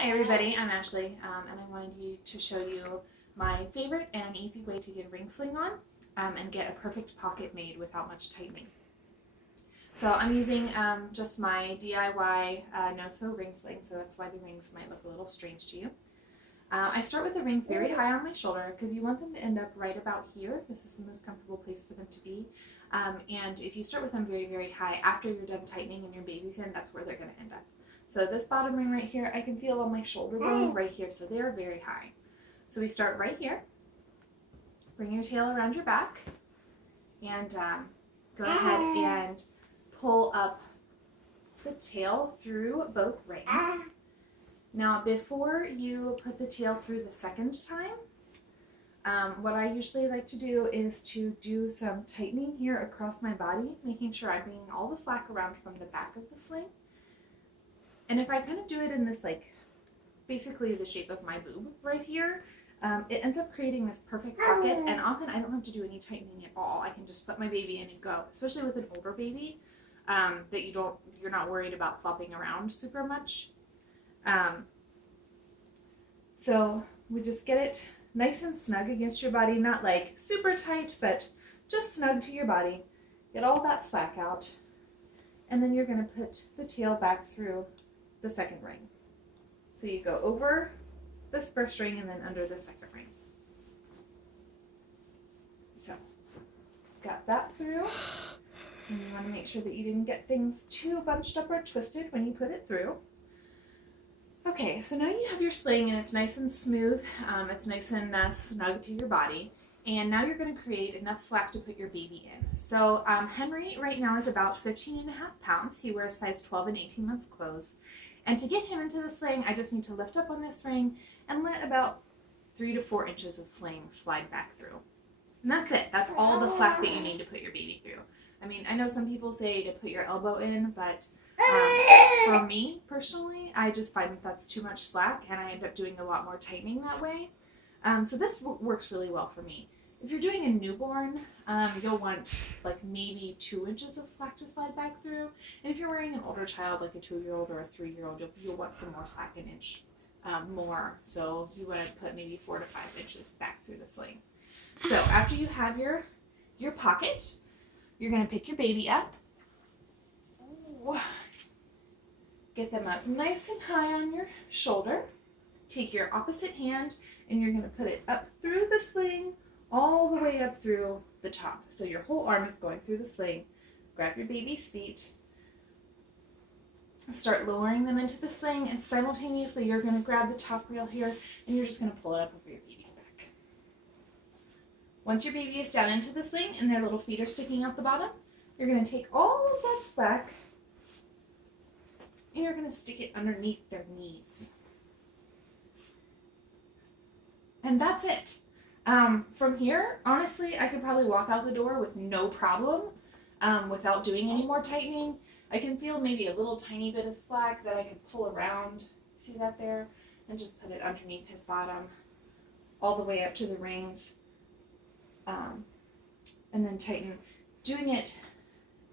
Hi everybody, I'm Ashley, and I wanted to show you my favorite and easy way to get a ring sling on and get a perfect pocket made without much tightening. So I'm using just my DIY no-sew ring sling, so that's why the rings might look a little strange to you. I start with the rings very high on my shoulder because you want them to end up right about here. This is the most comfortable place for them to be. And if you start with them very, very high, after you're done tightening and your baby's in, that's where they're going to end up. So this bottom ring right here, I can feel on my shoulder bone right here, so they're very high. So we start right here. Bring your tail around your back and go ahead and pull up the tail through both rings. Now before you put the tail through the second time, what I usually like to do is to do some tightening here across my body, making sure I'm bringing all the slack around from the back of the sling. And if I kind of do it in this, like, basically the shape of my boob right here, it ends up creating this perfect pocket, and often I don't have to do any tightening at all. I can just put my baby in and go, especially with an older baby, that you're not worried about flopping around super much. So we just get it nice and snug against your body, not like super tight, but just snug to your body. Get all that slack out, and then you're going to put the tail back through the second ring. So you go over this first ring and then under the second ring. So, got that through. And you want to make sure that you didn't get things too bunched up or twisted when you put it through. Okay, so now you have your sling and it's nice and smooth. It's nice and snug to your body. And now you're going to create enough slack to put your baby in. So Henry right now is about 15.5 pounds. He wears size 12 and 18 months clothes. And to get him into the sling, I just need to lift up on this ring and let about 3 to 4 inches of sling slide back through. And that's it. That's all the slack that you need to put your baby through. I mean, I know some people say to put your elbow in, but for me personally, I just find that that's too much slack and I end up doing a lot more tightening that way. So this works really well for me. If you're doing a newborn, you'll want like maybe 2 inches of slack to slide back through. And if you're wearing an older child, like a 2-year-old or a 3-year-old, you'll want some more slack, an inch more. So you want to put maybe 4 to 5 inches back through the sling. So after you have your pocket, you're going to pick your baby up. Get them up nice and high on your shoulder. Take your opposite hand and you're going to put it up through the sling, all the way up through the top. So your whole arm is going through the sling. Grab your baby's feet. Start lowering them into the sling, and simultaneously you're going to grab the top rail here and you're just going to pull it up over your baby's back. Once your baby is down into the sling and their little feet are sticking out the bottom, you're going to take all of that slack and you're going to stick it underneath their knees. And that's it. From here, honestly, I could probably walk out the door with no problem without doing any more tightening. I can feel maybe a little tiny bit of slack that I could pull around, see that there, and just put it underneath his bottom all the way up to the rings, and then tighten. Doing it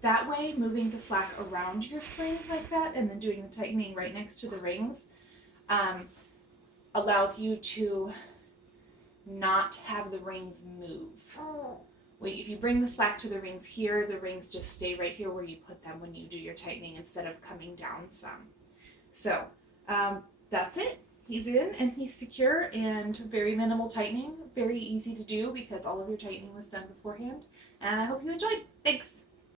that way, moving the slack around your sling like that, and then doing the tightening right next to the rings, allows you to not have the rings move. If you bring the slack to the rings here, the rings just stay right here where you put them when you do your tightening instead of coming down some. So that's it. He's in and he's secure and very minimal tightening. Very easy to do because all of your tightening was done beforehand. And I hope you enjoyed. Thanks.